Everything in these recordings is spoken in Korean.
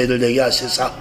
애들 되게 하시사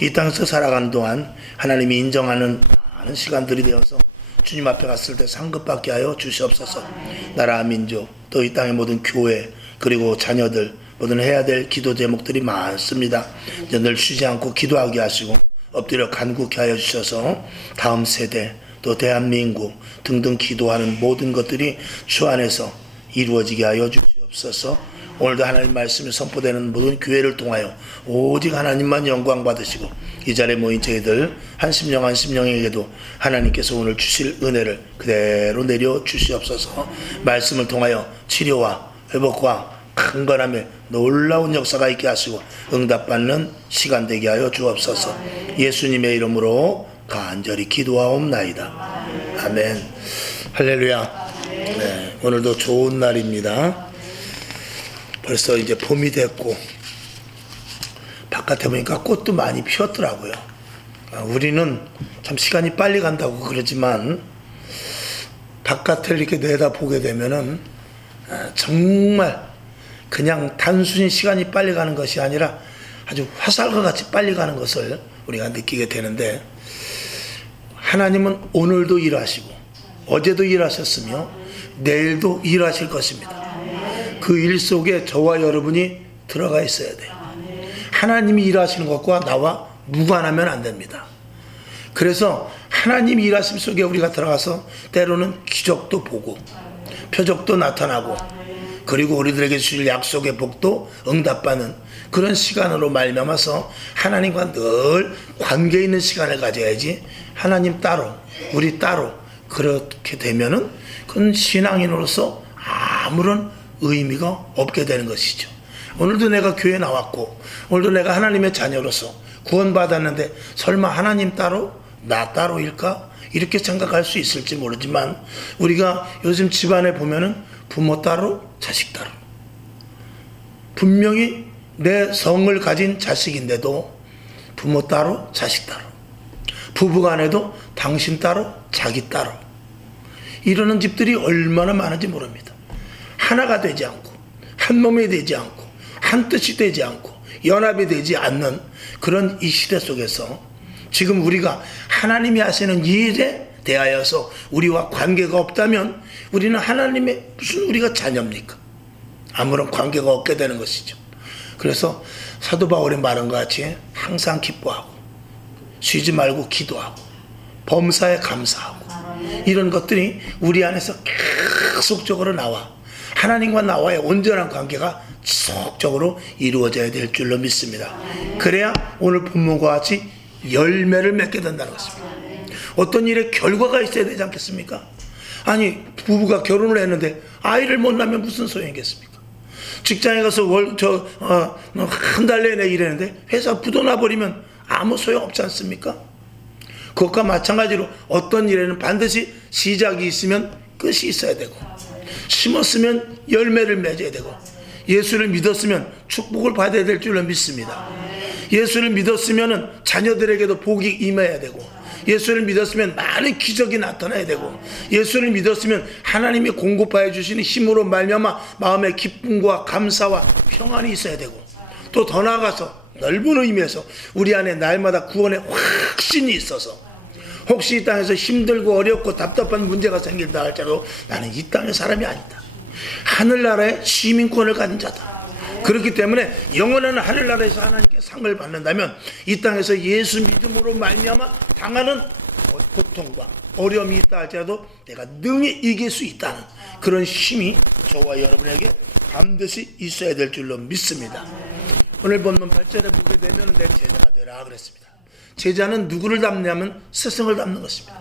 이 땅에서 살아가는 동안 하나님이 인정하는 많은 시간들이 되어서 주님 앞에 갔을 때 상급받게 하여 주시옵소서. 나라 민족 또 이 땅의 모든 교회 그리고 자녀들 모든 해야 될 기도 제목들이 많습니다. 이제 늘 쉬지 않고 기도하게 하시고 엎드려 간구케 하여 주셔서 다음 세대 또 대한민국 등등 기도하는 모든 것들이 주 안에서 이루어지게 하여 주시옵소서. 오늘도 하나님 말씀이 선포되는 모든 교회를 통하여 오직 하나님만 영광 받으시고 이 자리에 모인 저희들 한 심령 한 심령에게도 하나님께서 오늘 주실 은혜를 그대로 내려 주시옵소서. 말씀을 통하여 치료와 회복과 강건함에 놀라운 역사가 있게 하시고 응답받는 시간 되게 하여 주옵소서. 예수님의 이름으로 간절히 기도하옵나이다. 아멘. 할렐루야. 네, 오늘도 좋은 날입니다. 벌써 이제 봄이 됐고 바깥에 보니까 꽃도 많이 피었더라고요. 우리는 참 시간이 빨리 간다고 그러지만 바깥을 이렇게 내다보게 되면은 정말 그냥 단순히 시간이 빨리 가는 것이 아니라 아주 화살과 같이 빨리 가는 것을 우리가 느끼게 되는데, 하나님은 오늘도 일하시고 어제도 일하셨으며 내일도 일하실 것입니다. 그 일 속에 저와 여러분이 들어가 있어야 돼요. 하나님이 일하시는 것과 나와 무관하면 안 됩니다. 그래서 하나님이 일하심 속에 우리가 들어가서 때로는 기적도 보고 표적도 나타나고 그리고 우리들에게 주실 약속의 복도 응답받는 그런 시간으로 말미암아서 하나님과 늘 관계 있는 시간을 가져야지, 하나님 따로 우리 따로 그렇게 되면은 그건 신앙인으로서 아무런 의미가 없게 되는 것이죠. 오늘도 내가 교회에 나왔고 오늘도 내가 하나님의 자녀로서 구원받았는데 설마 하나님 따로 나 따로일까? 이렇게 생각할 수 있을지 모르지만, 우리가 요즘 집안에 보면은 부모 따로 자식 따로, 분명히 내 성을 가진 자식인데도 부모 따로 자식 따로, 부부간에도 당신 따로 자기 따로, 이러는 집들이 얼마나 많은지 모릅니다. 하나가 되지 않고 한 몸이 되지 않고 한 뜻이 되지 않고 연합이 되지 않는 그런 이 시대 속에서 지금 우리가 하나님이 하시는 일에 대하여서 우리와 관계가 없다면 우리는 하나님의 무슨 우리가 자녀입니까? 아무런 관계가 없게 되는 것이죠. 그래서 사도 바울의 말은 같이 항상 기뻐하고 쉬지 말고 기도하고 범사에 감사하고, 이런 것들이 우리 안에서 계속적으로 나와 하나님과 나와의 온전한 관계가 지속적으로 이루어져야 될 줄로 믿습니다. 그래야 오늘 본문과 같이 열매를 맺게 된다는 것입니다. 어떤 일에 결과가 있어야 되지 않겠습니까? 아니, 부부가 결혼을 했는데 아이를 못 낳으면 무슨 소용이겠습니까? 직장에 가서 한 달 내내 일했는데 회사 부도나 버리면 아무 소용 없지 않습니까? 그것과 마찬가지로 어떤 일에는 반드시 시작이 있으면 끝이 있어야 되고, 심었으면 열매를 맺어야 되고, 예수를 믿었으면 축복을 받아야 될 줄로 믿습니다. 예수를 믿었으면 자녀들에게도 복이 임해야 되고, 예수를 믿었으면 많은 기적이 나타나야 되고, 예수를 믿었으면 하나님이 공급하여 주시는 힘으로 말미암아 마음의 기쁨과 감사와 평안이 있어야 되고, 또 더 나아가서 넓은 의미에서 우리 안에 날마다 구원의 확신이 있어서 혹시 이 땅에서 힘들고 어렵고 답답한 문제가 생긴다 할지라도 나는 이 땅의 사람이 아니다, 하늘나라의 시민권을 가진 자다. 그렇기 때문에 영원한 하늘나라에서 하나님께 상을 받는다면 이 땅에서 예수 믿음으로 말미암아 당하는 고통과 어려움이 있다 할지라도 내가 능히 이길 수 있다는 그런 힘이 저와 여러분에게 반드시 있어야 될 줄로 믿습니다. 오늘 본문 8절에 보게 되면 내 제자가 되라 그랬습니다. 제자는 누구를 닮냐면 스승을 닮는 것입니다.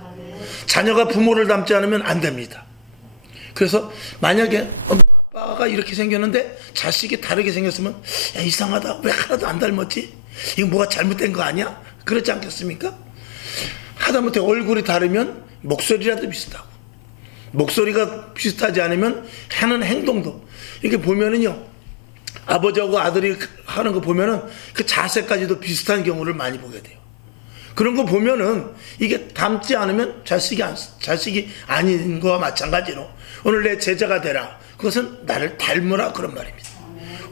자녀가 부모를 닮지 않으면 안 됩니다. 그래서 만약에 엄마 아빠가 이렇게 생겼는데 자식이 다르게 생겼으면 야, 이상하다, 왜 하나도 안 닮았지? 이거 뭐가 잘못된 거 아니야? 그렇지 않겠습니까? 하다못해 얼굴이 다르면 목소리라도 비슷하고, 목소리가 비슷하지 않으면 하는 행동도 이렇게 보면은요, 아버지하고 아들이 하는 거 보면은 그 자세까지도 비슷한 경우를 많이 보게 돼요. 그런 거 보면은 이게 닮지 않으면 자식이 아닌 거와 마찬가지로 오늘 내 제자가 되라, 그것은 나를 닮으라 그런 말입니다.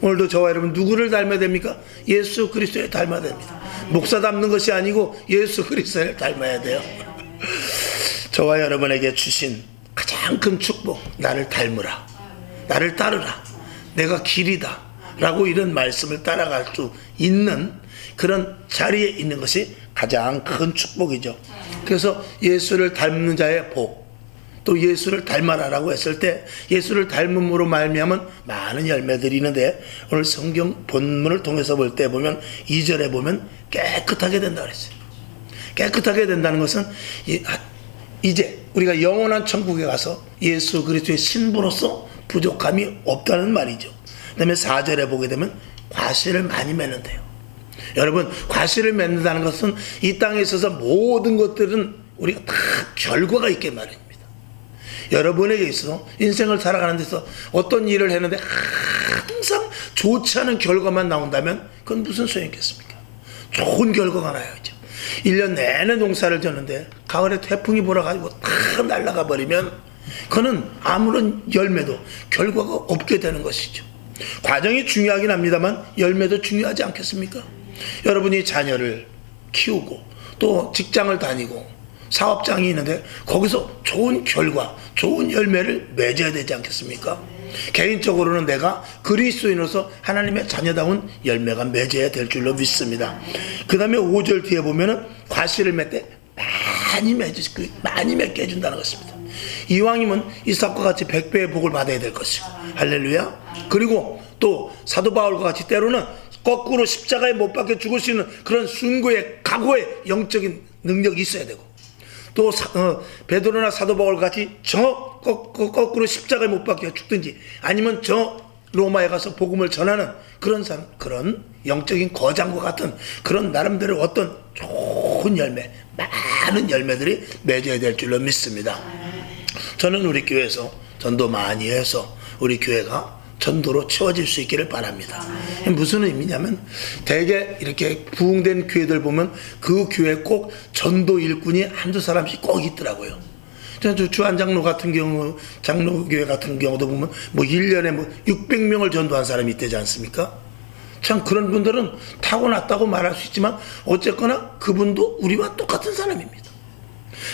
오늘도 저와 여러분 누구를 닮아야 됩니까? 예수 그리스도에 닮아야 됩니다. 목사 닮는 것이 아니고 예수 그리스도를 닮아야 돼요. 저와 여러분에게 주신 가장 큰 축복, 나를 닮으라, 나를 따르라, 내가 길이다 라고 이런 말씀을 따라갈 수 있는 그런 자리에 있는 것이 가장 큰 축복이죠. 그래서 예수를 닮는 자의 복, 또 예수를 닮아라라고 했을 때 예수를 닮음으로 말미암은 많은 열매들이 있는데, 오늘 성경 본문을 통해서 볼 때 보면 2절에 보면 깨끗하게 된다 그랬어요. 깨끗하게 된다는 것은 이제 우리가 영원한 천국에 가서 예수 그리스도의 신부로서 부족함이 없다는 말이죠. 그 다음에 4절에 보게 되면 과실을 많이 맺는데요. 여러분, 과실을 맺는다는 것은 이 땅에 있어서 모든 것들은 우리가 다 결과가 있게 말입니다. 여러분에게 있어서 인생을 살아가는 데서 어떤 일을 했는데 항상 좋지 않은 결과만 나온다면 그건 무슨 소용이 있겠습니까? 좋은 결과가 나야죠. 1년 내내 농사를 졌는데 가을에 태풍이 불어가지고 다 날아가 버리면 그는 아무런 열매도 결과가 없게 되는 것이죠. 과정이 중요하긴 합니다만 열매도 중요하지 않겠습니까? 여러분이 자녀를 키우고 또 직장을 다니고 사업장이 있는데 거기서 좋은 결과, 좋은 열매를 맺어야 되지 않겠습니까? 개인적으로는 내가 그리스도인으로서 하나님의 자녀다운 열매가 맺어야 될 줄로 믿습니다. 그 다음에 5절 뒤에 보면은 과실을 맺되 많이 맺게 해준다는 것입니다. 이왕이면 이삭과 같이 100배의 복을 받아야 될 것이고, 할렐루야. 그리고 또 사도 바울과 같이 때로는 거꾸로 십자가에 못 박혀 죽을 수 있는 그런 순고의 각오의 영적인 능력이 있어야 되고, 또 베드로나 사도 바울 같이 거꾸로 십자가에 못 박혀 죽든지 아니면 로마에 가서 복음을 전하는 그런 영적인 거장과 같은 그런 나름대로 어떤 좋은 열매, 많은 열매들이 맺어야 될 줄로 믿습니다. 저는 우리 교회에서 전도 많이 해서 우리 교회가 전도로 채워질 수 있기를 바랍니다. 무슨 의미냐면, 대개 이렇게 부흥된 교회들 보면 그 교회에 꼭 전도 일꾼이 한두 사람씩 꼭 있더라고요. 주한장로 같은 경우, 장로교회 같은 경우도 보면 1년에 600명을 전도한 사람이 있다지 않습니까? 참 그런 분들은 타고났다고 말할 수 있지만 어쨌거나 그분도 우리와 똑같은 사람입니다.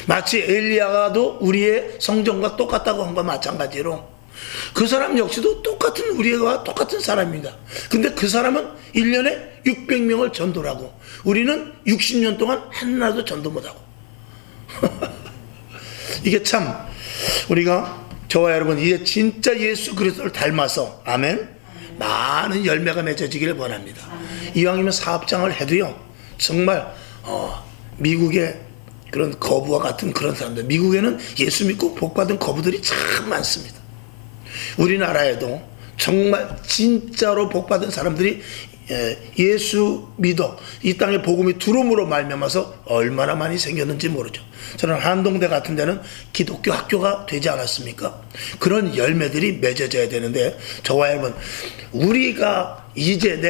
마치 엘리야가도 우리의 성전과 똑같다고 한 것 마찬가지로 그 사람 역시도 우리와 똑같은 사람입니다. 근데 그 사람은 1년에 600명을 전도를 하고 우리는 60년 동안 하나도 전도 못하고 이게 참 우리가, 저와 여러분 이제 진짜 예수 그리스도를 닮아서 아멘, 많은 열매가 맺어지기를 원합니다. 이왕이면 사업장을 해도요, 정말 미국의 그런 거부와 같은 그런 사람들, 미국에는 예수 믿고 복받은 거부들이 참 많습니다. 우리나라에도 정말 진짜로 복받은 사람들이 예수 믿어 이 땅에 복음이 들어옴으로 말미암아서 얼마나 많이 생겼는지 모르죠. 저는 한동대 같은 데는 기독교 학교가 되지 않았습니까? 그런 열매들이 맺어져야 되는데, 저와 여러분, 우리가 이제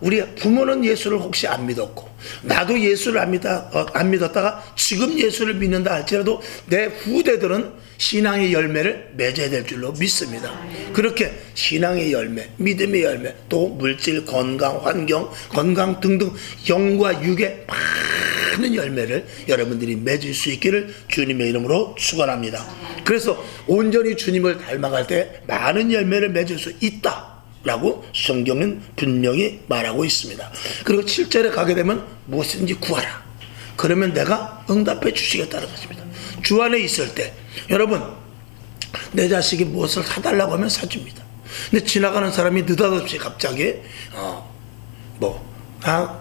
우리 부모는 예수를 혹시 안 믿었고 나도 예수를 안 믿었다가 지금 예수를 믿는다 할지라도 내 후대들은 신앙의 열매를 맺어야 될 줄로 믿습니다. 그렇게 신앙의 열매, 믿음의 열매, 또 물질, 건강, 환경, 건강 등등 영과 육의 많은 열매를 여러분들이 맺을 수 있기를 주님의 이름으로 축원합니다. 그래서 온전히 주님을 닮아갈 때 많은 열매를 맺을 수 있다 라고 성경은 분명히 말하고 있습니다. 그리고 7절에 가게 되면 무엇인지 구하라, 그러면 내가 응답해 주시겠다는 것입니다. 주 안에 있을 때 여러분, 내 자식이 무엇을 사달라고 하면 사줍니다. 근데 지나가는 사람이 느닷없이 갑자기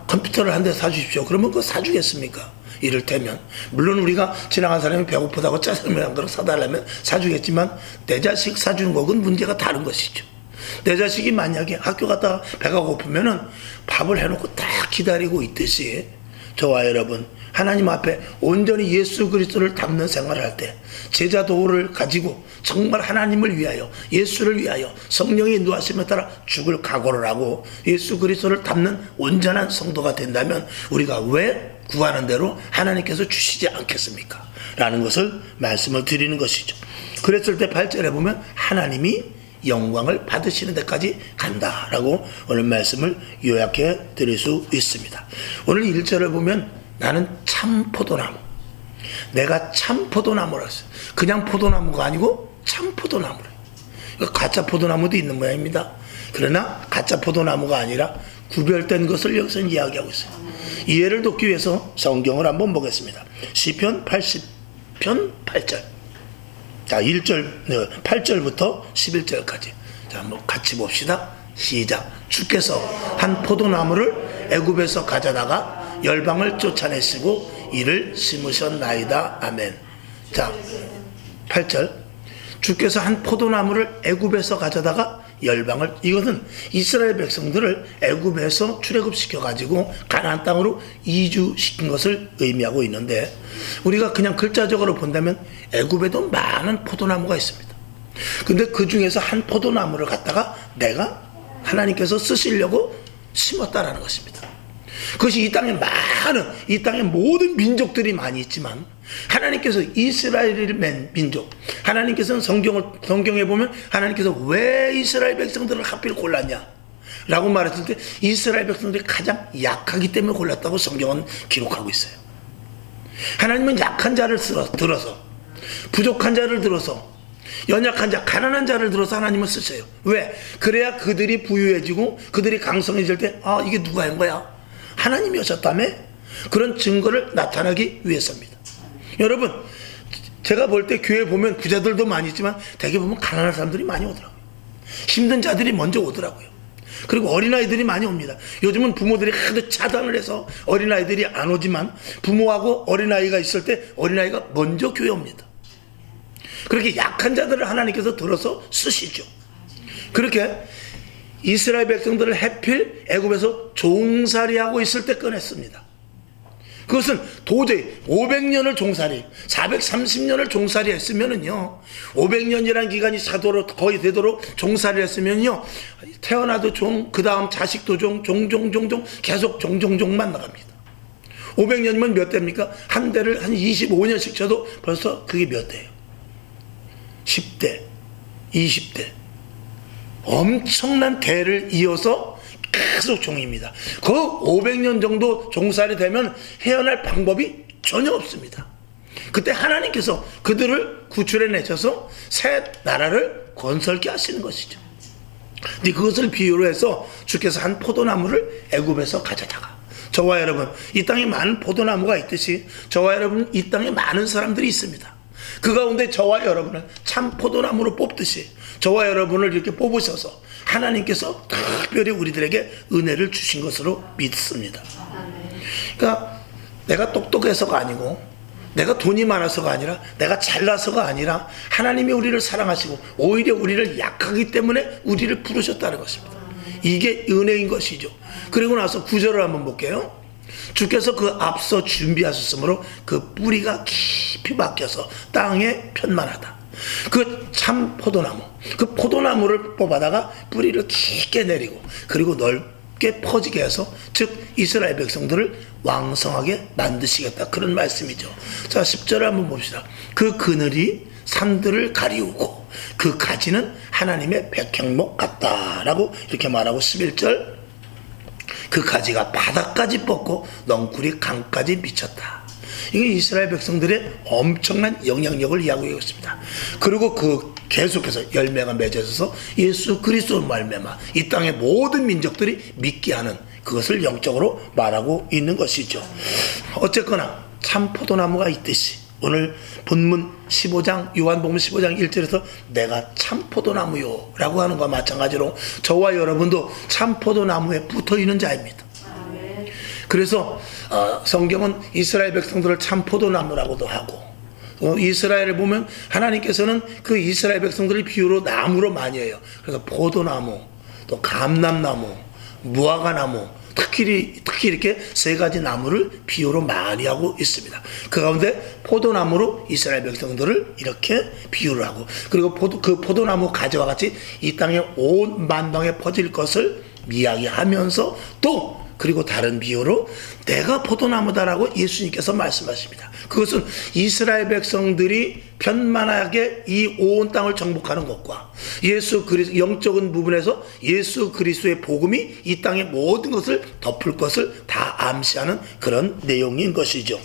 컴퓨터를 한 대 사주십시오 그러면 그거 사주겠습니까? 이를테면 물론 우리가 지나간 사람이 배고프다고 짜장면 한 그릇 사달라면 사주겠지만, 내 자식 사주는 것은 문제가 다른 것이죠. 내 자식이 만약에 학교 갔다가 배가 고프면은 밥을 해놓고 딱 기다리고 있듯이, 저와 여러분 하나님 앞에 온전히 예수 그리스도를 닮는 생활을 할 때 제자 도를 가지고 정말 하나님을 위하여, 예수를 위하여 성령의 인도하심에 따라 죽을 각오를 하고 예수 그리스도를 닮는 온전한 성도가 된다면 우리가 왜 구하는 대로 하나님께서 주시지 않겠습니까? 라는 것을 말씀을 드리는 것이죠. 그랬을 때 8절에 보면 하나님이 영광을 받으시는 데까지 간다라고 오늘 말씀을 요약해 드릴 수 있습니다. 오늘 1절을 보면 나는 참 포도나무, 내가 참 포도나무라서 그냥 포도나무가 아니고 참 포도나무래. 가짜 포도나무도 있는 모양입니다. 그러나 가짜 포도나무가 아니라 구별된 것을 여기서 이야기하고 있어요. 이해를 돕기 위해서 성경을 한번 보겠습니다. 시편 80편 8절. 자, 8절부터 11절까지. 자, 한번 같이 봅시다. 시작. 주께서 한 포도나무를 애굽에서 가져다가 열방을 쫓아내시고 이를 심으셨나이다. 아멘. 자, 8절. 주께서 한 포도나무를 애굽에서 가져다가 열방을, 이것은 이스라엘 백성들을 애굽에서 출애굽시켜 가지고 가나안 땅으로 이주시킨 것을 의미하고 있는데, 우리가 그냥 글자적으로 본다면 애굽에도 많은 포도나무가 있습니다. 근데 그 중에서 한 포도나무를 갖다가 내가 하나님께서 쓰시려고 심었다라는 것입니다. 그것이 이 땅에 이 땅에 모든 민족들이 많이 있지만 하나님께서 이스라엘을 맨 민족, 하나님께서는 성경에 보면 하나님께서 왜 이스라엘 백성들을 하필 골랐냐 라고 말했을 때 이스라엘 백성들이 가장 약하기 때문에 골랐다고 성경은 기록하고 있어요. 하나님은 약한 자를 들어서, 부족한 자를 들어서, 연약한 자, 가난한 자를 들어서 하나님은 쓰세요. 왜? 그래야 그들이 부유해지고 그들이 강성해질 때 이게 누가 한 거야? 하나님이 오셨다며? 그런 증거를 나타나기 위해서입니다. 여러분, 제가 볼 때 교회 보면 부자들도 많이 있지만 대개 보면 가난한 사람들이 많이 오더라고요. 힘든 자들이 먼저 오더라고요. 그리고 어린아이들이 많이 옵니다. 요즘은 부모들이 하도 차단을 해서 어린아이들이 안 오지만 부모하고 어린아이가 있을 때 어린아이가 먼저 교회 옵니다. 그렇게 약한 자들을 하나님께서 들어서 쓰시죠. 그렇게 이스라엘 백성들을 해필 애굽에서 종살이하고 있을 때 꺼냈습니다. 그것은 도저히 500년을 종살이, 430년을 종살이 했으면은요, 500년이라는 기간이 거의 되도록 종살이 했으면요, 태어나도 종, 그 다음 자식도 종, 종종종종 계속 종종종만 나갑니다. 500년이면 몇 대입니까? 한 대를 한 25년씩 쳐도 벌써 그게 몇 대예요? 10대, 20대. 엄청난 대를 이어서 계속 종입니다. 그 500년 정도 종살이 되면 헤어날 방법이 전혀 없습니다. 그때 하나님께서 그들을 구출해 내셔서 새 나라를 건설케 하시는 것이죠. 근데 그것을 비유로 해서 주께서 한 포도나무를 애굽에서 가져다가, 저와 여러분, 이 땅에 많은 포도나무가 있듯이 저와 여러분 이 땅에 많은 사람들이 있습니다. 그 가운데 저와 여러분을 참 포도나무로 뽑듯이 저와 여러분을 이렇게 뽑으셔서 하나님께서 특별히 우리들에게 은혜를 주신 것으로 믿습니다. 그러니까 내가 똑똑해서가 아니고, 내가 돈이 많아서가 아니라, 내가 잘나서가 아니라 하나님이 우리를 사랑하시고 오히려 우리를 약하기 때문에 우리를 부르셨다는 것입니다. 이게 은혜인 것이죠. 그리고 나서 9절을 한번 볼게요. 주께서 그 앞서 준비하셨으므로 그 뿌리가 깊이 박혀서 땅에 편만하다. 그 참 포도나무, 그 포도나무를 뽑아다가 뿌리를 깊게 내리고 그리고 넓게 퍼지게 해서, 즉 이스라엘 백성들을 왕성하게 만드시겠다, 그런 말씀이죠. 자, 10절을 한번 봅시다. 그 그늘이 산들을 가리우고 그 가지는 하나님의 백향목 같다라고 이렇게 말하고, 11절 그 가지가 바닥까지 뻗고 넝쿨이 강까지 미쳤다. 이게 이스라엘 백성들의 엄청난 영향력을 이야기하고 있습니다. 그리고 그 계속해서 열매가 맺어져서 예수 그리스도 말미암아 이 땅의 모든 민족들이 믿게 하는, 그것을 영적으로 말하고 있는 것이죠. 어쨌거나 참 포도나무가 있듯이 오늘 본문 15장, 요한복음 15장 1절에서 내가 참 포도나무요 라고 하는 것과 마찬가지로 저와 여러분도 참 포도나무에 붙어있는 자입니다. 그래서 성경은 이스라엘 백성들을 참 포도나무라고도 하고, 이스라엘을 보면 하나님께서는 그 이스라엘 백성들을 비유로 나무로 많이 해요. 그래서 포도나무, 또 감람나무, 무화과나무, 특히 이렇게 세 가지 나무를 비유로 많이 하고 있습니다. 그 가운데 포도나무로 이스라엘 백성들을 이렇게 비유를 하고, 그리고 그 포도나무 가지와 같이 이 땅에 온 만방에 퍼질 것을 이야기하면서 또 그리고 다른 비유로 내가 포도나무다라고 예수님께서 말씀하십니다. 그것은 이스라엘 백성들이 편만하게 이 온 땅을 정복하는 것과 예수 그리스도 영적인 부분에서 예수 그리스도의 복음이 이 땅의 모든 것을 덮을 것을 다 암시하는 그런 내용인 것이죠.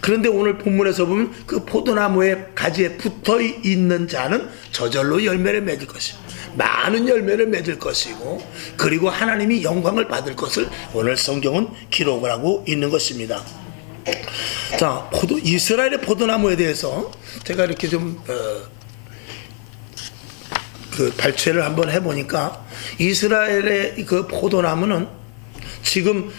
그런데 오늘 본문에서 보면 그 포도나무의 가지에 붙어 있는 자는 저절로 열매를 맺을 것이고 많은 열매를 맺을 것이고 그리고 하나님이 영광을 받을 것을 오늘 성경은 기록을 하고 있는 것입니다. 자, 이스라엘의 포도나무에 대해서 제가 이렇게 좀 발췌를 한번 해보니까 이스라엘의 그 포도나무는 지금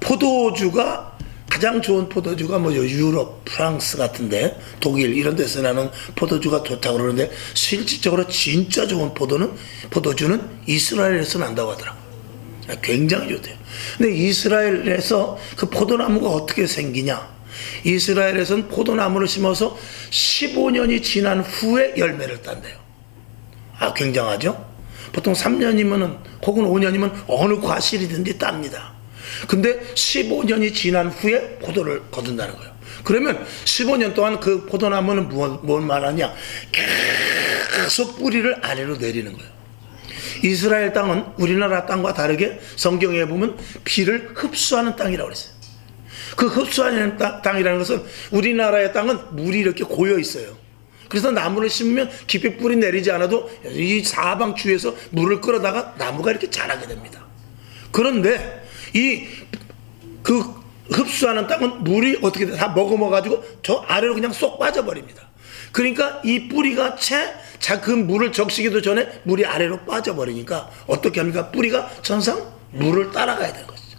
포도주가 가장 좋은 포도주가 유럽, 프랑스 같은데 독일 이런 데서 나는 포도주가 좋다고 그러는데 실질적으로 진짜 좋은 포도주는 이스라엘에서 난다고 하더라고요. 굉장히 좋대요. 근데 이스라엘에서 그 포도나무가 어떻게 생기냐? 이스라엘에서는 포도나무를 심어서 15년이 지난 후에 열매를 딴대요. 굉장하죠? 보통 3년이면 혹은 5년이면 어느 과실이든지 땁니다. 근데 15년이 지난 후에 포도를 거둔다는 거예요. 그러면 15년 동안 그 포도나무는 뭘 말하냐? 계속 뿌리를 아래로 내리는 거예요. 이스라엘 땅은 우리나라 땅과 다르게 성경에 보면 비를 흡수하는 땅이라고 그랬어요. 그 흡수하는 땅이라는 것은 우리나라의 땅은 물이 이렇게 고여 있어요. 그래서 나무를 심으면 깊이 뿌리 내리지 않아도 이 사방 주위에서 물을 끌어다가 나무가 이렇게 자라게 됩니다. 그런데 그 흡수하는 땅은 물이 어떻게 다 머금어가지고 저 아래로 그냥 쏙 빠져버립니다. 그러니까 이 뿌리가 그 물을 적시기도 전에 물이 아래로 빠져버리니까 어떻게 합니까? 뿌리가 전상 물을 따라가야 되는 것이죠.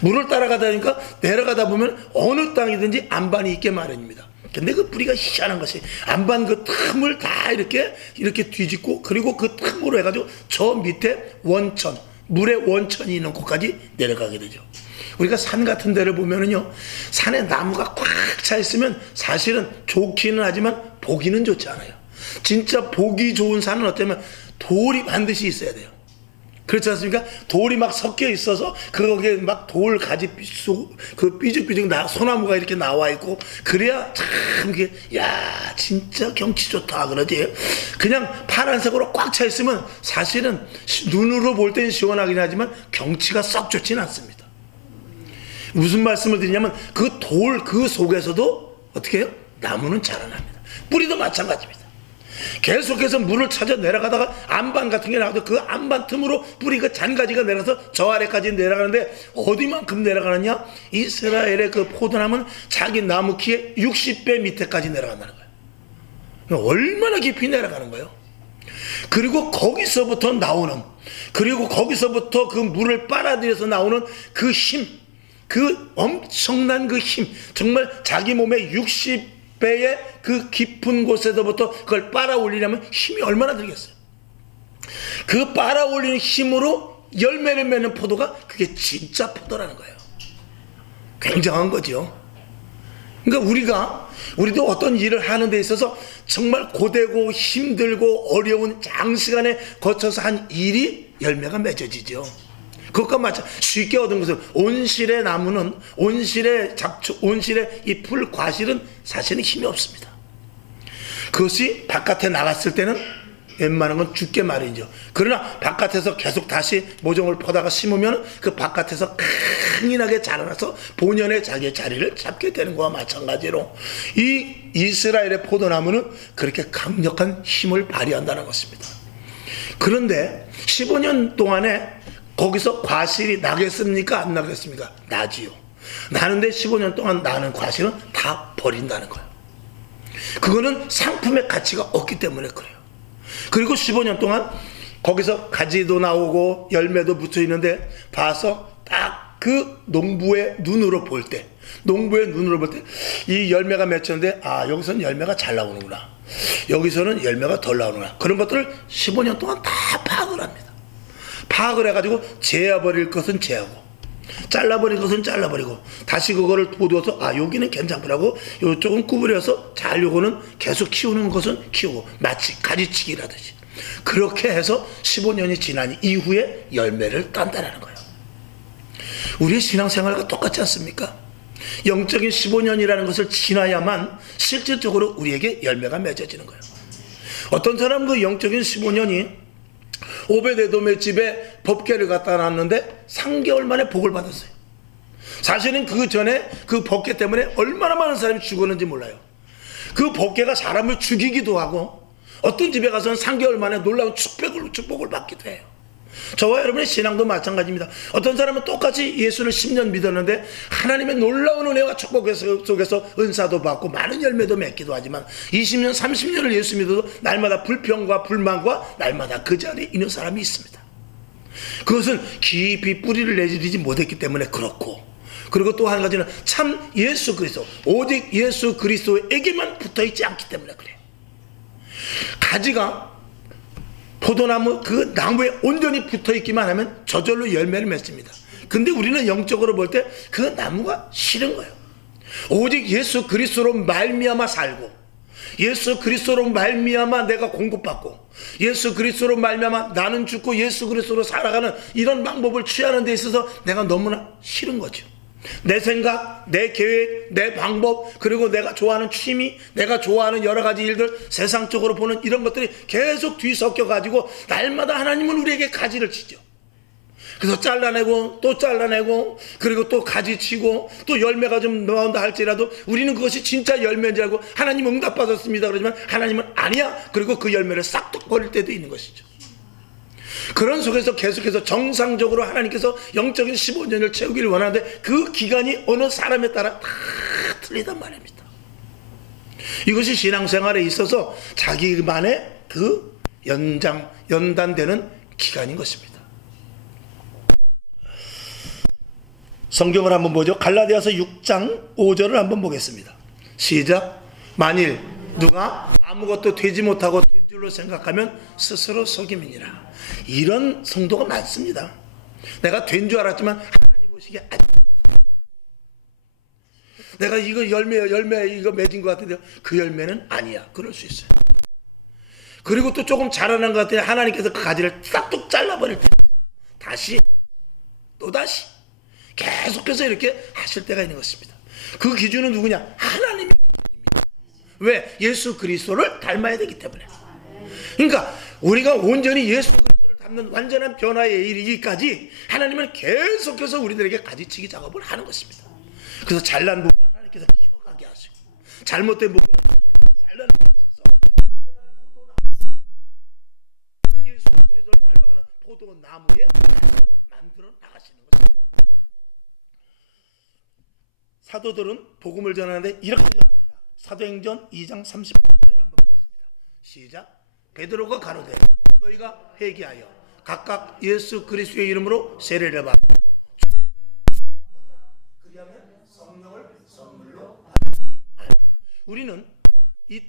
물을 따라가다 보니까 내려가다 보면 어느 땅이든지 안반이 있게 마련입니다. 근데 그 뿌리가 희한한 것이 안반 그 틈을 다 이렇게 뒤집고 그리고 그 틈으로 해가지고 저 밑에 원천, 물의 원천이 있는 곳까지 내려가게 되죠. 우리가 산 같은 데를 보면은요, 산에 나무가 꽉 차 있으면 사실은 좋기는 하지만 보기는 좋지 않아요. 진짜 보기 좋은 산은 어쩌면 돌이 반드시 있어야 돼요. 그렇지 않습니까? 돌이 막 섞여 있어서 거기에 막 돌 가지 그 삐죽삐죽 소나무가 이렇게 나와 있고 그래야 참 이게 야 진짜 경치 좋다 그러지. 그냥 파란색으로 꽉 차 있으면 사실은 눈으로 볼 때는 시원하긴 하지만 경치가 썩 좋지는 않습니다. 무슨 말씀을 드리냐면 그 속에서도 어떻게 해요? 나무는 자라납니다. 뿌리도 마찬가지입니다. 계속해서 물을 찾아 내려가다가 안반 같은 게 나와도 그 안반 틈으로 뿌리 그 잔가지가 내려서 저 아래까지 내려가는데 어디만큼 내려가느냐? 이스라엘의 그 포도나무는 자기 나무 키의 60배 밑에까지 내려간다는 거예요. 얼마나 깊이 내려가는 거예요. 그리고 거기서부터 그 물을 빨아들여서 나오는 그 힘, 그 엄청난 그 힘, 정말 자기 몸의 60배의 그 깊은 곳에서부터 그걸 빨아올리려면 힘이 얼마나 들겠어요. 그 빨아올리는 힘으로 열매를 맺는 포도가 그게 진짜 포도라는 거예요. 굉장한 거죠. 그러니까 우리도 어떤 일을 하는 데 있어서 정말 고되고 힘들고 어려운 장시간에 거쳐서 한 일이 열매가 맺어지죠. 그것과 마찬가지 쉽게 얻은 것은 온실의 나무는 온실의 이 풀 과실은 사실은 힘이 없습니다. 그것이 바깥에 나갔을 때는 웬만한 건 죽게 마련이죠. 그러나 바깥에서 계속 다시 모종을 퍼다가 심으면 그 바깥에서 강인하게 자라나서 본연의 자기의 자리를 잡게 되는 것과 마찬가지로 이 이스라엘의 포도나무는 그렇게 강력한 힘을 발휘한다는 것입니다. 그런데 15년 동안에 거기서 과실이 나겠습니까? 안 나겠습니까? 나지요. 나는데 15년 동안 나는 과실은 다 버린다는 거예요. 그거는 상품의 가치가 없기 때문에 그래요. 그리고 15년 동안 거기서 가지도 나오고 열매도 붙어 있는데 봐서 딱 그 농부의 눈으로 볼 때 이 열매가 맺혔는데 여기서는 열매가 잘 나오는구나, 여기서는 열매가 덜 나오는구나, 그런 것들을 15년 동안 다 파악을 합니다. 파악을 해가지고 제어버릴 것은 제하고 잘라버릴 것은 잘라버리고 다시 그거를 보두어서 여기는 괜찮더라고, 요쪽은 구부려서 잘 요거는 계속 키우는 것은 키우고 마치 가지치기라듯이 그렇게 해서 15년이 지난 이후에 열매를 딴다라는 거예요. 우리의 신앙생활과 똑같지 않습니까? 영적인 15년이라는 것을 지나야만 실질적으로 우리에게 열매가 맺어지는 거예요. 어떤 사람은 그 영적인 15년이 오베데돔의 집에 법궤를 갖다 놨는데 3개월 만에 복을 받았어요. 사실은 그 전에 그 법궤 때문에 얼마나 많은 사람이 죽었는지 몰라요. 그 법궤가 사람을 죽이기도 하고 어떤 집에 가서는 3개월 만에 놀라운 축복을 받기도 해요. 저와 여러분의 신앙도 마찬가지입니다. 어떤 사람은 똑같이 예수를 10년 믿었는데 하나님의 놀라운 은혜와 축복 속에서 은사도 받고 많은 열매도 맺기도 하지만 20년 30년을 예수 믿어도 날마다 불평과 불만과 날마다 그 자리에 있는 사람이 있습니다. 그것은 깊이 뿌리를 내리지 못했기 때문에 그렇고, 그리고 또 한 가지는 참 예수 그리스도, 오직 예수 그리스도에게만 붙어있지 않기 때문에 그래요. 가지가 포도나무 그 나무에 온전히 붙어있기만 하면 저절로 열매를 맺습니다. 근데 우리는 영적으로 볼 때 그 나무가 싫은 거예요. 오직 예수 그리스도로 말미암아 살고, 예수 그리스도로 말미암아 내가 공급받고, 예수 그리스도로 말미암아 나는 죽고 예수 그리스도로 살아가는 이런 방법을 취하는 데 있어서 내가 너무나 싫은 거죠. 내 생각, 내 계획, 내 방법, 그리고 내가 좋아하는 취미, 내가 좋아하는 여러 가지 일들, 세상적으로 보는 이런 것들이 계속 뒤섞여 가지고 날마다 하나님은 우리에게 가지를 치죠. 그래서 잘라내고 또 잘라내고, 그리고 또 가지 치고 또 열매가 좀 나온다 할지라도 우리는 그것이 진짜 열매인 줄 알고 하나님 응답 받았습니다 그러지만 하나님은 아니야, 그리고 그 열매를 싹둑 버릴 때도 있는 것이죠. 그런 속에서 계속해서 정상적으로 하나님께서 영적인 15년을 채우기를 원하는데 그 기간이 어느 사람에 따라 다 틀리단 말입니다. 이것이 신앙생활에 있어서 자기만의 그 연단되는 기간인 것입니다. 성경을 한번 보죠. 갈라디아서 6장 5절을 한번 보겠습니다. 시작. 만일 누가 아무것도 되지 못하고 된 줄로 생각하면 스스로 속임이니라. 이런 성도가 많습니다. 내가 된 줄 알았지만 하나님 보시기에 내가 이거 열매 이거 맺은 것 같은데 그 열매는 아니야. 그럴 수 있어요. 그리고 또 조금 자라난 것 같아요. 하나님께서 그 가지를 싹둑 잘라버릴 때 다시 또다시 계속해서 이렇게 하실 때가 있는 것입니다. 그 기준은 누구냐? 하나님의 기준입니다. 왜? 예수 그리스도를 닮아야 되기 때문에. 그러니까 우리가 온전히 예수 그리스도를 닮는 완전한 변화에 이르기까지 하나님은 계속해서 우리들에게 가지치기 작업을 하는 것입니다. 그래서 잘난 부분은 하나님께서 키워가게 하시고 잘못된 부분은 잘라내게 하셔서 예수 그리스도를 닮아가는 포도나무의 가지로 만들어 나가시는 것입니다. 사도들은 복음을 전하는데 이렇게 전합니다. 사도행전 2장 38절을 한번 보겠습니다. 시작. 베드로가 가로되 너희가 회개하여 각각 예수 그리스도의 이름으로 세례를 받고 그리하면 성령을 선물로 받으니. 우리는 이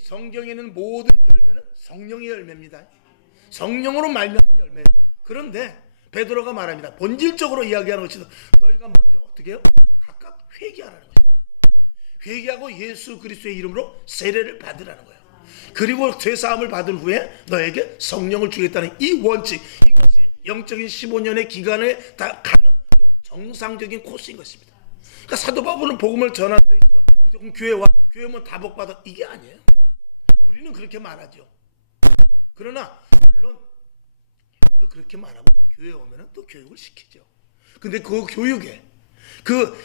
성경에 있는 모든 열매는 성령의 열매입니다. 성령으로 말미암은 열매예요. 그런데 베드로가 말합니다. 본질적으로 이야기하는 것이 너희가 먼저 어떻게 해요? 각각 회개하라는 거죠. 회개하고 예수 그리스도의 이름으로 세례를 받으라는 거예요. 그리고 죄사함을 받은 후에 너에게 성령을 주겠다는 이 원칙, 이것이 영적인 15년의 기간에 다 가는 정상적인 코스인 것입니다. 그러니까 사도 바울은 복음을 전하는 데 있어서 무조건 교회 오면 다 복받아, 이게 아니에요. 우리는 그렇게 말하죠. 그러나 물론 우리도 그렇게 말하고 교회 오면 또 교육을 시키죠. 근데 그 교육에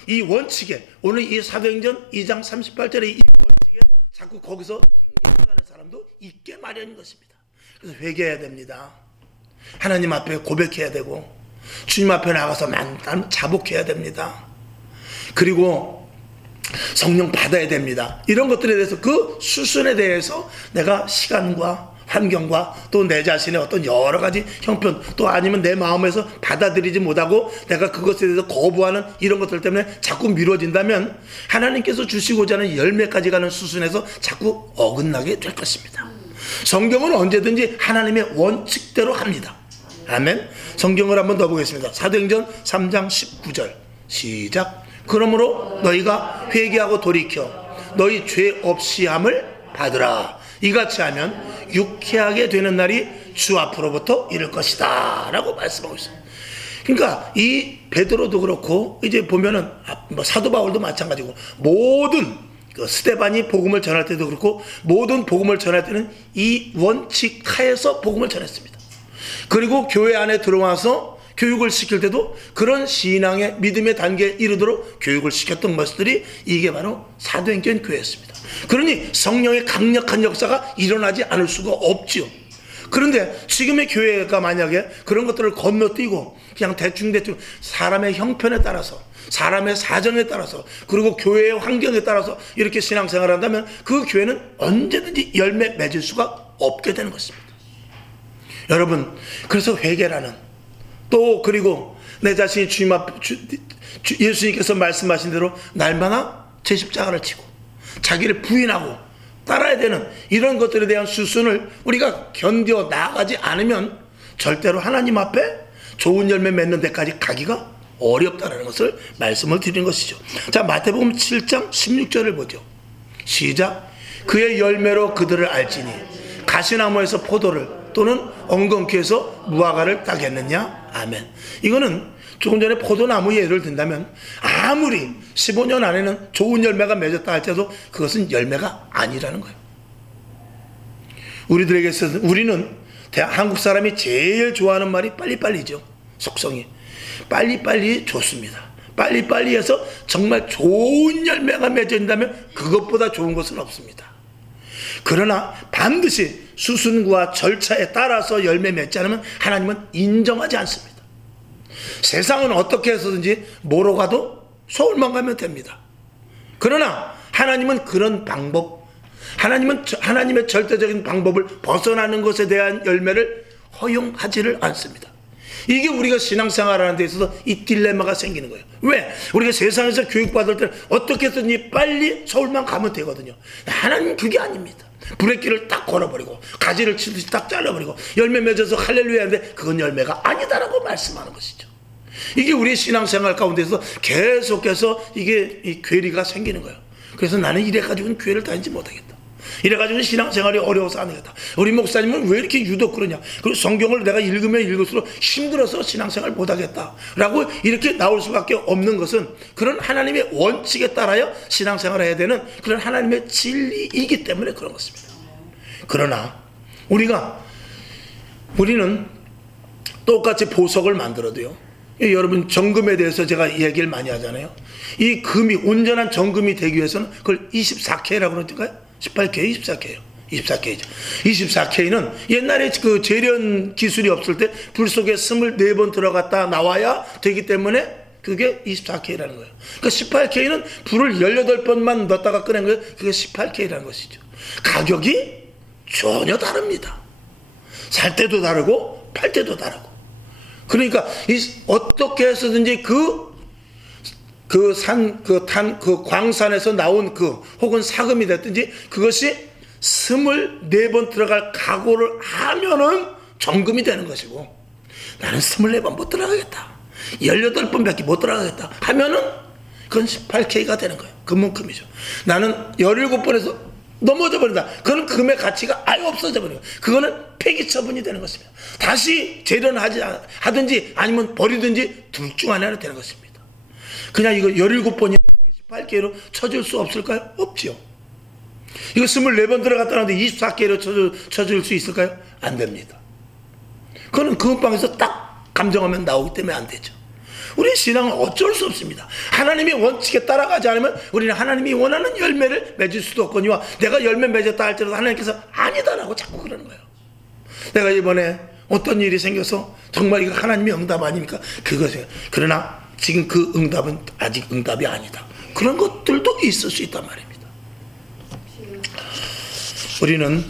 이 원칙에 오늘 이 사도행전 2장 38절의 이 원칙에 자꾸 거기서 튕겨나가는 사람도 있게 마련인 것입니다. 그래서 회개해야 됩니다. 하나님 앞에 고백해야 되고 주님 앞에 나가서 만남 자복해야 됩니다. 그리고 성령 받아야 됩니다. 이런 것들에 대해서 그 수순에 대해서 내가 시간과 환경과 또 내 자신의 어떤 여러 가지 형편, 또 아니면 내 마음에서 받아들이지 못하고 내가 그것에 대해서 거부하는 이런 것들 때문에 자꾸 미뤄진다면 하나님께서 주시고자 하는 열매까지 가는 수순에서 자꾸 어긋나게 될 것입니다. 성경은 언제든지 하나님의 원칙대로 합니다. 아멘. 성경을 한번 더 보겠습니다. 사도행전 3장 19절 시작. 그러므로 너희가 회개하고 돌이켜 너희 죄 없이 함을 받으라. 이같이 하면 유쾌하게 되는 날이 주 앞으로부터 이를 것이다 라고 말씀하고 있습니다. 그러니까 이 베드로도 그렇고 이제 보면은 뭐 사도 바울도 마찬가지고 모든 그 스데반이 복음을 전할 때도 그렇고 모든 복음을 전할 때는 이 원칙 하에서 복음을 전했습니다. 그리고 교회 안에 들어와서 교육을 시킬 때도 그런 신앙의 믿음의 단계에 이르도록 교육을 시켰던 것들이 이게 바로 사도행전 교회였습니다. 그러니 성령의 강력한 역사가 일어나지 않을 수가 없지요. 그런데 지금의 교회가 만약에 그런 것들을 건너뛰고 그냥 대충 사람의 형편에 따라서 사람의 사정에 따라서 그리고 교회의 환경에 따라서 이렇게 신앙생활을 한다면 그 교회는 언제든지 열매 맺을 수가 없게 되는 것입니다. 여러분, 그래서 회개라는 또 그리고 내 자신이 예수님께서 말씀하신 대로 날마다 제 십자가를 지고 자기를 부인하고 따라야 되는 이런 것들에 대한 수순을 우리가 견뎌 나가지 않으면 절대로 하나님 앞에 좋은 열매 맺는 데까지 가기가 어렵다는 것을 말씀을 드리는 것이죠. 자, 마태복음 7장 16절을 보죠. 시작. 그의 열매로 그들을 알지니 가시나무에서 포도를 또는 엉겅퀴에서 무화과를 따겠느냐. 아멘. 이거는 조금 전에 포도나무 예를 든다면 아무리 15년 안에는 좋은 열매가 맺었다 할지라도 그것은 열매가 아니라는 거예요. 우리들에게 있어서 우리는 한국 사람이 제일 좋아하는 말이 빨리빨리죠. 속성이 빨리빨리 좋습니다. 빨리빨리 해서 정말 좋은 열매가 맺어진다면 그것보다 좋은 것은 없습니다. 그러나 반드시 수순과 절차에 따라서 열매 맺지 않으면 하나님은 인정하지 않습니다. 세상은 어떻게 해서든지 뭐로 가도 서울만 가면 됩니다. 그러나 하나님은 그런 방법, 하나님의 절대적인 방법을 벗어나는 것에 대한 열매를 허용하지를 않습니다. 이게 우리가 신앙생활하는 데 있어서 이 딜레마가 생기는 거예요. 왜? 우리가 세상에서 교육받을 때 어떻게 해서든지 빨리 서울만 가면 되거든요. 하나님은 그게 아닙니다. 브레이크를 딱 걸어버리고 가지를 치듯이 딱 잘라버리고 열매 맺어서 할렐루야 하는데 그건 열매가 아니다라고 말씀하는 것이죠. 이게 우리의 신앙생활 가운데서 계속해서 이게 이 괴리가 생기는 거예요. 그래서 나는 이래가지고는 교회를 다니지 못하겠다. 이래가지고는 신앙생활이 어려워서 안 되겠다. 우리 목사님은 왜 이렇게 유독 그러냐. 그리고 성경을 내가 읽으면 읽을수록 힘들어서 신앙생활 못하겠다 라고 이렇게 나올 수밖에 없는 것은 그런 하나님의 원칙에 따라야 신앙생활을 해야 되는 그런 하나님의 진리이기 때문에 그런 것입니다. 그러나 우리는 똑같이 보석을 만들어도요, 여러분 정금에 대해서 제가 얘기를 많이 하잖아요. 이 금이 온전한 정금이 되기 위해서는 그걸 24K라고 그러니까요. 18K, 24K예요. 24K죠. 24K는 옛날에 그 재련 기술이 없을 때 불 속에 24번 들어갔다 나와야 되기 때문에 그게 24K라는 거예요. 그러니까 18K는 불을 18번만 넣었다가 꺼낸 거예요. 그게 18K라는 것이죠. 가격이 전혀 다릅니다. 살 때도 다르고 팔 때도 다르고. 그러니까 어떻게 해서든지 광산에서 나온 혹은 사금이 됐든지 그것이 24번 들어갈 각오를 하면은 정금이 되는 것이고, 나는 24번 못 들어가겠다, 18번밖에 못 들어가겠다 하면은 그건 18K가 되는 거예요. 금은금이죠. 나는 17번에서 넘어져 버린다. 그건 금의 가치가 아예 없어져 버려요. 그거는 폐기 처분이 되는 것입니다. 다시 재련하든지 아니면 버리든지 둘 중 하나는 되는 것입니다. 그냥 이거 17번이 18K로 쳐줄 수 없을까요? 없지요. 이거 24번 들어갔다 하는데 24K로 쳐줄 수 있을까요? 안 됩니다. 그거는 금방에서 딱 감정하면 나오기 때문에 안 되죠. 우리 신앙은 어쩔 수 없습니다. 하나님의 원칙에 따라가지 않으면 우리는 하나님이 원하는 열매를 맺을 수도 없거니와 내가 열매 맺었다 할지라도 하나님께서 아니다라고 자꾸 그러는 거예요. 내가 이번에 어떤 일이 생겨서 정말 이거 하나님의 응답 아닙니까? 그것이에요. 그러나 지금 그 응답은 아직 응답이 아니다. 그런 것들도 있을 수 있단 말입니다. 우리는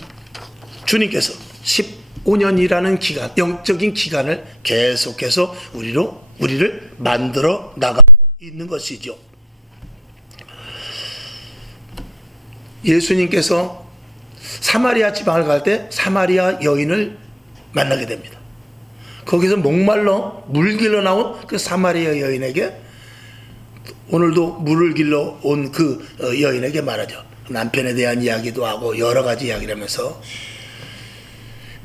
주님께서 15년이라는 기간, 영적인 기간을 계속해서 우리를 만들어 나가고 있는 것이죠. 예수님께서 사마리아 지방을 갈 때 사마리아 여인을 만나게 됩니다. 거기서 목말라 물 길러 나온 그 사마리아 여인에게, 오늘도 물을 길러 온 그 여인에게 말하죠. 남편에 대한 이야기도 하고 여러 가지 이야기를 하면서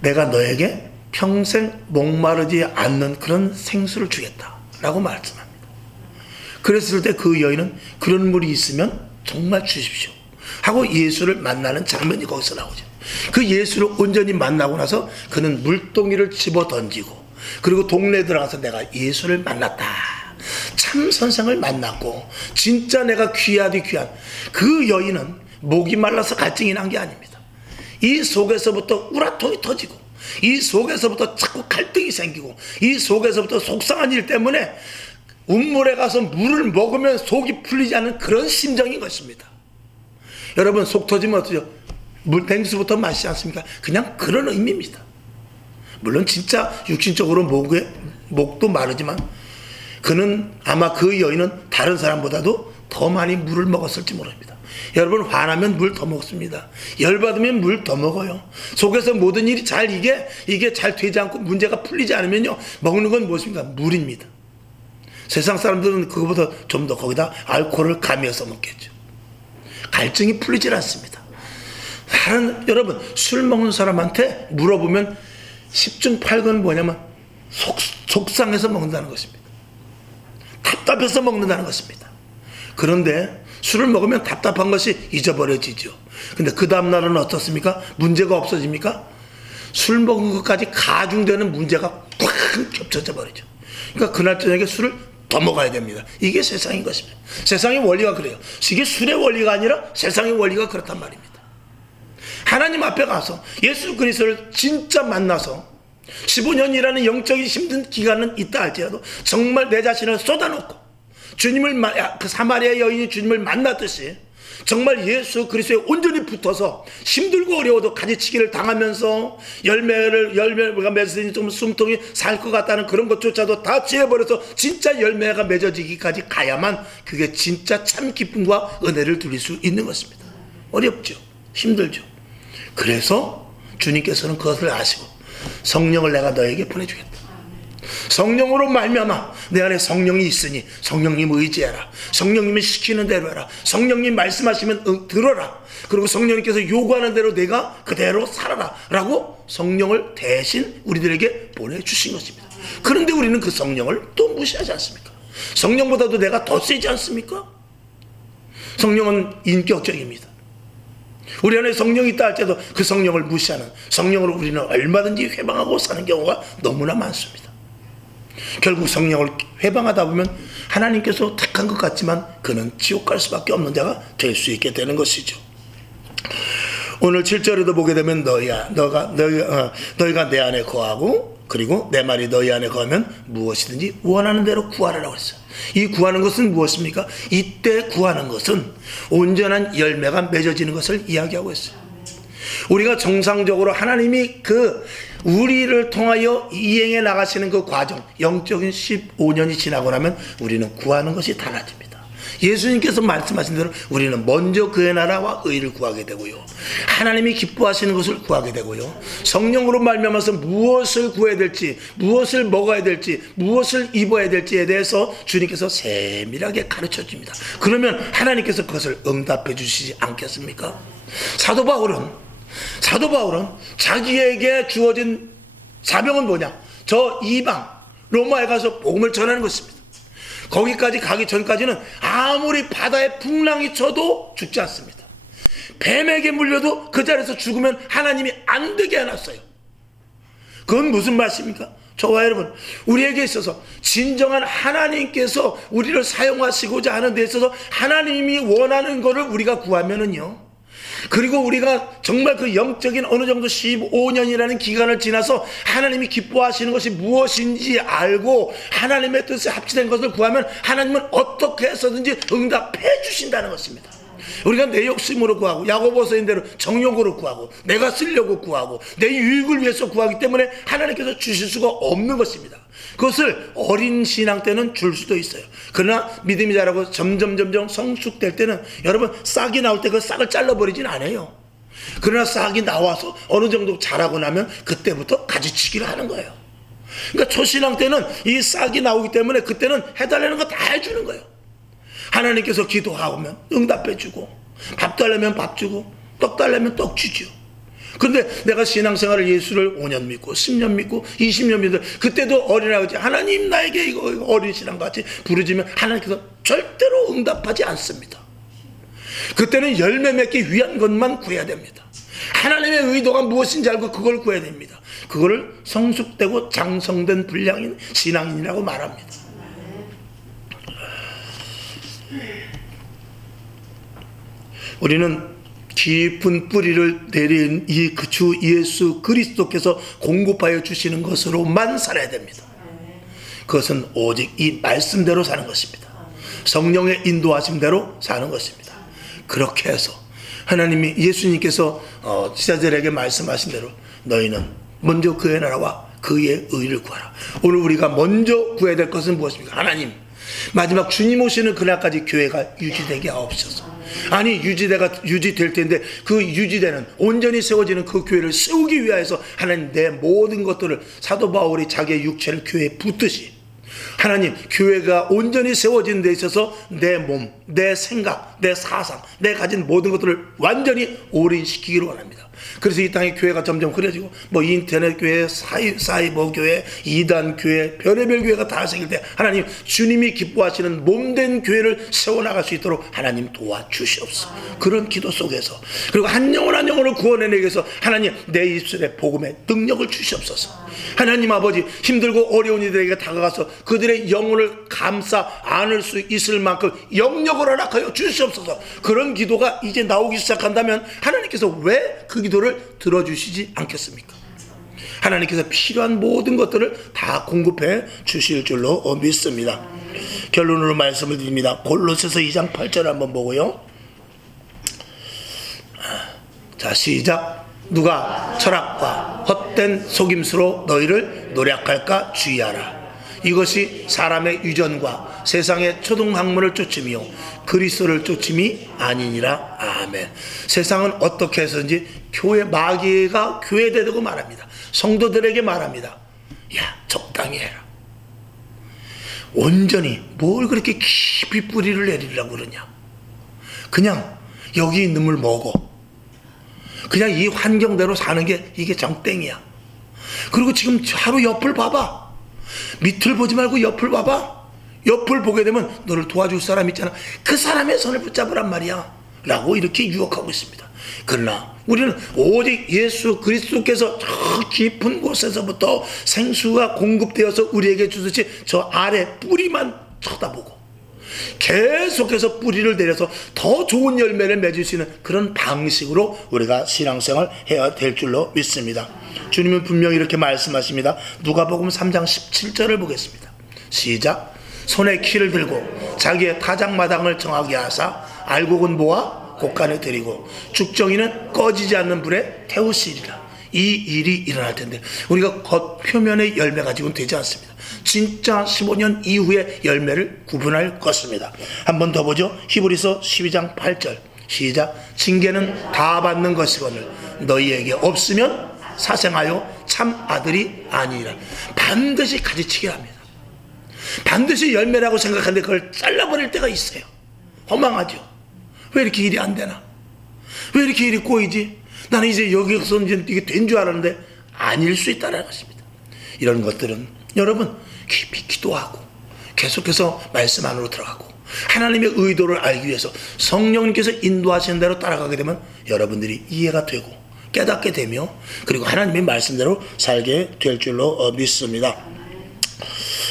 내가 너에게 평생 목마르지 않는 그런 생수를 주겠다라고 말씀합니다. 그랬을 때 그 여인은 그런 물이 있으면 정말 주십시오 하고 예수를 만나는 장면이 거기서 나오죠. 그 예수를 온전히 만나고 나서 그는 물동이를 집어 던지고 그리고 동네에 들어가서 내가 예수를 만났다, 참 선생을 만났고 진짜 내가 귀하디 귀한. 그 여인은 목이 말라서 갈증이 난 게 아닙니다. 이 속에서부터 우라통이 터지고 이 속에서부터 자꾸 갈등이 생기고 이 속에서부터 속상한 일 때문에 운물에 가서 물을 먹으면 속이 풀리지 않는 그런 심정인 것입니다. 여러분, 속 터지면 어떠죠? 물 뱅수부터 마시지 않습니까? 그냥 그런 의미입니다. 물론 진짜 육신적으로 목도 마르지만 그는 아마 그 여인은 다른 사람보다도 더 많이 물을 먹었을지 모릅니다. 여러분, 화나면 물 더 먹습니다. 열받으면 물 더 먹어요. 속에서 모든 일이 잘 이게 잘 되지 않고 문제가 풀리지 않으면요, 먹는 건 무엇입니까? 물입니다. 세상 사람들은 그거보다 좀 더 거기다 알코올을 가미해서 먹겠죠. 갈증이 풀리질 않습니다. 여러분, 술 먹는 사람한테 물어보면 10중 8구는 뭐냐면 속상해서 먹는다는 것입니다. 답답해서 먹는다는 것입니다. 그런데 술을 먹으면 답답한 것이 잊어버려지죠. 근데 그 다음날은 어떻습니까? 문제가 없어집니까? 술 먹은 것까지 가중되는 문제가 꽉 겹쳐져 버리죠. 그러니까 그날 저녁에 술을 더 먹어야 됩니다. 이게 세상인 것입니다. 세상의 원리가 그래요. 이게 술의 원리가 아니라 세상의 원리가 그렇단 말입니다. 하나님 앞에 가서 예수 그리스도를 진짜 만나서 15년이라는 영적인 힘든 기간은 있다 할지라도 정말 내 자신을 쏟아놓고 그 사마리아 여인이 주님을 만났듯이 정말 예수 그리스도에 온전히 붙어서 힘들고 어려워도 가지치기를 당하면서 열매가 맺어지니 좀 숨통이 살 것 같다는 그런 것조차도 다 지어버려서 진짜 열매가 맺어지기까지 가야만 그게 진짜 참 기쁨과 은혜를 누릴 수 있는 것입니다. 어렵죠. 힘들죠. 그래서 주님께서는 그것을 아시고 성령을 내가 너에게 보내주겠다. 성령으로 말미암아 내 안에 성령이 있으니 성령님 의지해라. 성령님이 시키는 대로 해라. 성령님 말씀하시면 들어라. 그리고 성령님께서 요구하는 대로 내가 그대로 살아라 라고 성령을 대신 우리들에게 보내주신 것입니다. 그런데 우리는 그 성령을 또 무시하지 않습니까? 성령보다도 내가 더 세지 않습니까? 성령은 인격적입니다. 우리 안에 성령이 있다 할지라도 그 성령을 무시하는, 성령으로 우리는 얼마든지 회방하고 사는 경우가 너무나 많습니다. 결국 성령을 회방하다 보면 하나님께서 택한 것 같지만 그는 지옥 갈 수밖에 없는 자가 될 수 있게 되는 것이죠. 오늘 7절에도 보게 되면 너희가 내 안에 거하고 그리고 내 말이 너희 안에 거하면 무엇이든지 원하는 대로 구하라고 했어요. 이 구하는 것은 무엇입니까? 이때 구하는 것은 온전한 열매가 맺어지는 것을 이야기하고 있어요. 우리가 정상적으로 하나님이 우리를 통하여 이행해 나가시는 그 과정, 영적인 15년이 지나고 나면 우리는 구하는 것이 달라집니다. 예수님께서 말씀하신 대로 우리는 먼저 그의 나라와 의를 구하게 되고요, 하나님이 기뻐하시는 것을 구하게 되고요, 성령으로 말미암아서 무엇을 구해야 될지, 무엇을 먹어야 될지, 무엇을 입어야 될지에 대해서 주님께서 세밀하게 가르쳐 줍니다. 그러면 하나님께서 그것을 응답해 주시지 않겠습니까? 사도 바울은 자기에게 주어진 사명은 뭐냐? 저 이방 로마에 가서 복음을 전하는 것입니다. 거기까지 가기 전까지는 아무리 바다에 풍랑이 쳐도 죽지 않습니다. 뱀에게 물려도 그 자리에서 죽으면 하나님이 안 되게 해놨어요. 그건 무슨 말씀입니까? 저와 여러분, 우리에게 있어서 진정한 하나님께서 우리를 사용하시고자 하는 데 있어서 하나님이 원하는 것을 우리가 구하면은요, 그리고 우리가 정말 그 영적인 어느 정도 15년이라는 기간을 지나서 하나님이 기뻐하시는 것이 무엇인지 알고 하나님의 뜻에 합치된 것을 구하면 하나님은 어떻게 해서든지 응답해 주신다는 것입니다. 우리가 내 욕심으로 구하고 야고보서인 대로 정욕으로 구하고 내가 쓰려고 구하고 내 유익을 위해서 구하기 때문에 하나님께서 주실 수가 없는 것입니다. 그것을 어린 신앙 때는 줄 수도 있어요. 그러나 믿음이 자라고 점점 성숙될 때는 여러분, 싹이 나올 때 그 싹을 잘라버리진 않아요. 그러나 싹이 나와서 어느 정도 자라고 나면 그때부터 가지치기를 하는 거예요. 그러니까 초신앙 때는 이 싹이 나오기 때문에 그때는 해달라는 거 다 해주는 거예요. 하나님께서 기도하면 응답해 주고, 밥 달라면 밥 주고, 떡 달라면 떡 주죠. 그런데 내가 신앙생활을 예수를 5년 믿고 10년 믿고 20년 믿고 그때도 어린아이같이 하나님 나에게 이거 어린 신앙같이 부르짖으면 하나님께서 절대로 응답하지 않습니다. 그때는 열매 맺기 위한 것만 구해야 됩니다. 하나님의 의도가 무엇인지 알고 그걸 구해야 됩니다. 그거를 성숙되고 장성된 분량인 신앙인이라고 말합니다. 우리는 깊은 뿌리를 내린 이 주 예수 그리스도께서 공급하여 주시는 것으로만 살아야 됩니다. 그것은 오직 이 말씀대로 사는 것입니다. 성령의 인도하심대로 사는 것입니다. 그렇게 해서 하나님이 예수님께서 지자들에게 말씀하신 대로 너희는 먼저 그의 나라와 그의 의를 구하라. 오늘 우리가 먼저 구해야 될 것은 무엇입니까? 하나님, 마지막 주님 오시는 그날까지 교회가 유지되게 하옵소서. 아니 유지될 텐데 그 유지되는 온전히 세워지는 그 교회를 세우기 위하여서 하나님 내 모든 것들을 사도 바울이 자기의 육체를 교회에 붓듯이 하나님 교회가 온전히 세워지는 데 있어서 내 몸, 내 생각, 내 사상, 내 가진 모든 것들을 완전히 올인시키기를 원합니다. 그래서 이 땅의 교회가 점점 흐려지고 뭐 인터넷 교회, 사이버 교회, 이단 교회, 별의별 교회가 다 생길 때 하나님 주님이 기뻐하시는 몸된 교회를 세워나갈 수 있도록 하나님 도와주시옵소서. 그런 기도 속에서 그리고 한 영혼 한 영혼을 구원해내기 위해서 하나님 내 입술에 복음의 능력을 주시옵소서. 하나님 아버지 힘들고 어려운 이들에게 다가가서 그들의 영혼을 감싸 안을 수 있을 만큼 영역을 허락하여 주시옵소서. 그런 기도가 이제 나오기 시작한다면 하나님께서 왜 그 기도를 들어주시지 않겠습니까? 하나님께서 필요한 모든 것들을 다 공급해 주실 줄로 믿습니다. 결론으로 말씀을 드립니다. 골로새서 2장 8절 한번 보고요. 자, 시작. 누가 철학과 헛된 속임수로 너희를 노략할까 주의하라. 이것이 사람의 유전과 세상의 초등학문을 쫓음이요 그리스도를 쫓음이 아니니라. 아멘. 세상은 어떻게 해서든지 교회 마귀가 교회에 대고 말합니다. 성도들에게 말합니다. 야, 적당히 해라. 온전히 뭘 그렇게 깊이 뿌리를 내리려고 그러냐. 그냥 여기 있는 물 먹어. 그냥 이 환경대로 사는 게 이게 정땡이야. 그리고 지금 하루 옆을 봐봐. 밑을 보지 말고 옆을 봐봐. 옆을 보게 되면 너를 도와줄 사람 있잖아. 그 사람의 손을 붙잡으란 말이야 라고 이렇게 유혹하고 있습니다. 그러나 우리는 오직 예수 그리스도께서 저 깊은 곳에서부터 생수가 공급되어서 우리에게 주듯이 저 아래 뿌리만 쳐다보고 계속해서 뿌리를 내려서 더 좋은 열매를 맺을 수 있는 그런 방식으로 우리가 신앙생활 해야 될 줄로 믿습니다. 주님은 분명히 이렇게 말씀하십니다. 누가복음 3장 17절을 보겠습니다. 시작. 손에 키를 들고 자기의 타작마당을 정하게 하사 알곡은 모아 곡간에 들이고 죽정이는 꺼지지 않는 불에 태우시리라. 이 일이 일어날 텐데 우리가 겉 표면의 열매 가지고는 되지 않습니다. 진짜 15년 이후의 열매를 구분할 것입니다. 한 번 더 보죠. 히브리서 12장 8절 시작. 징계는 다 받는 것이거늘 너희에게 없으면 사생하여 참 아들이 아니라. 반드시 가지치기를 합니다. 반드시 열매라고 생각하는데 그걸 잘라버릴 때가 있어요. 허망하죠. 왜 이렇게 일이 안 되나? 왜 이렇게 일이 꼬이지? 나는 이제 여기서 이제 이게 된 줄 알았는데 아닐 수 있다는 것입니다. 이런 것들은 여러분 깊이 기도하고 계속해서 말씀 안으로 들어가고 하나님의 의도를 알기 위해서 성령님께서 인도하시는 대로 따라가게 되면 여러분들이 이해가 되고 깨닫게 되며 그리고 하나님의 말씀대로 살게 될 줄로 믿습니다.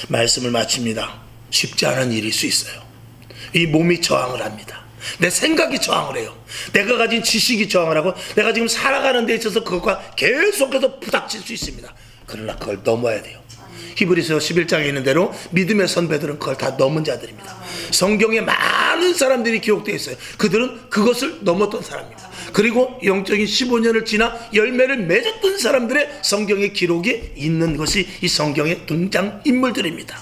말씀을 마칩니다. 쉽지 않은 일일 수 있어요. 이 몸이 저항을 합니다. 내 생각이 저항을 해요. 내가 가진 지식이 저항을 하고 내가 지금 살아가는 데 있어서 그것과 계속해서 부닥칠 수 있습니다. 그러나 그걸 넘어야 돼요. 히브리서 11장에 있는 대로 믿음의 선배들은 그걸 다 넘은 자들입니다. 성경에 많은 사람들이 기록되어 있어요. 그들은 그것을 넘었던 사람입니다. 그리고 영적인 15년을 지나 열매를 맺었던 사람들의 성경의 기록이 있는 것이 이 성경의 등장인물들입니다.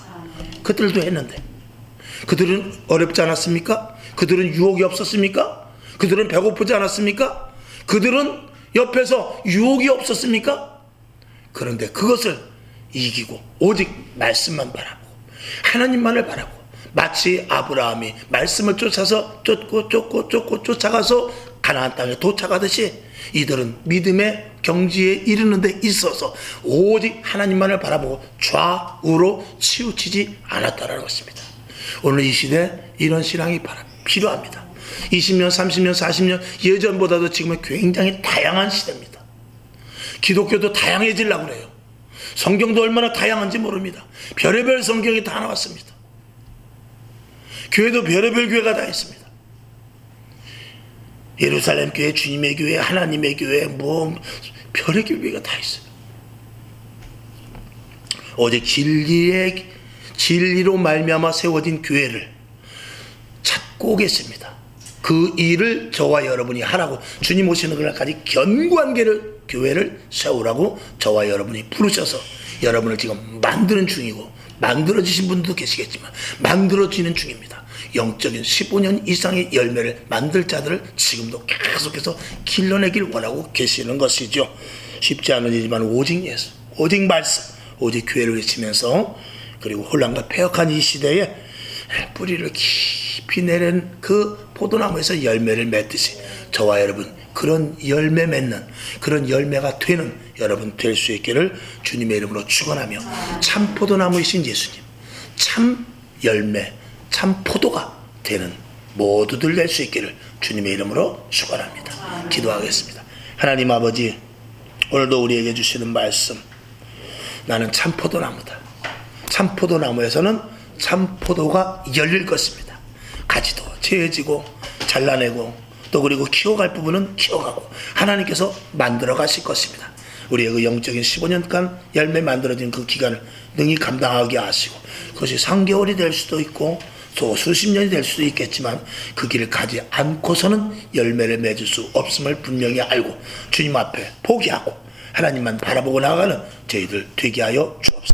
그들도 했는데 그들은 어렵지 않았습니까? 그들은 유혹이 없었습니까? 그들은 배고프지 않았습니까? 그들은 옆에서 유혹이 없었습니까? 그런데 그것을 이기고 오직 말씀만 바라보고 하나님만을 바라보고 마치 아브라함이 말씀을 쫓아서 쫓고 쫓아가서 가나안 땅에 도착하듯이 이들은 믿음의 경지에 이르는 데 있어서 오직 하나님만을 바라보고 좌우로 치우치지 않았다는 것입니다. 오늘 이 시대에 이런 신앙이 필요합니다. 20년, 30년, 40년 예전보다도 지금은 굉장히 다양한 시대입니다. 기독교도 다양해지려고 그래요. 성경도 얼마나 다양한지 모릅니다. 별의별 성경이 다 나왔습니다. 교회도 별의별 교회가 다 있습니다. 예루살렘 교회, 주님의 교회, 하나님의 교회, 별의 교회가 다 있어요. 오직 진리로 말미암아 세워진 교회를 찾고 계십니다. 그 일을 저와 여러분이 하라고, 주님 오시는 그날까지 견고한 교회를 세우라고 저와 여러분이 부르셔서 여러분을 지금 만드는 중이고, 만들어지신 분들도 계시겠지만 만들어지는 중입니다. 영적인 15년 이상의 열매를 만들 자들을 지금도 계속해서 길러내길 원하고 계시는 것이죠. 쉽지 않은 일이지만 오직 예수, 오직 말씀, 오직 교회를 외치면서, 그리고 혼란과 폐역한 이 시대에 뿌리를 깊이 내린 그 포도나무에서 열매를 맺듯이 저와 여러분 그런 열매 맺는, 그런 열매가 되는 여러분 될 수 있기를 주님의 이름으로 축원하며, 참 포도나무이신 예수님, 참 열매, 참 포도가 되는 모두들 될 수 있기를 주님의 이름으로 축원합니다. 기도하겠습니다. 하나님 아버지, 오늘도 우리에게 주시는 말씀, 나는 참 포도나무다. 참 포도나무에서는 참 포도가 열릴 것입니다. 가지도 재지고 잘라내고 또 그리고 키워갈 부분은 키워가고 하나님께서 만들어 가실 것입니다. 우리의 그 영적인 15년간 열매 만들어진 그 기간을 능히 감당하게 하시고, 그것이 3개월이 될 수도 있고 또 수십 년이 될 수도 있겠지만 그 길을 가지 않고서는 열매를 맺을 수 없음을 분명히 알고 주님 앞에 포기하고 하나님만 바라보고 나아가는 저희들 되게 하여 주옵소서.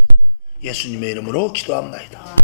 예수님의 이름으로 기도합니다.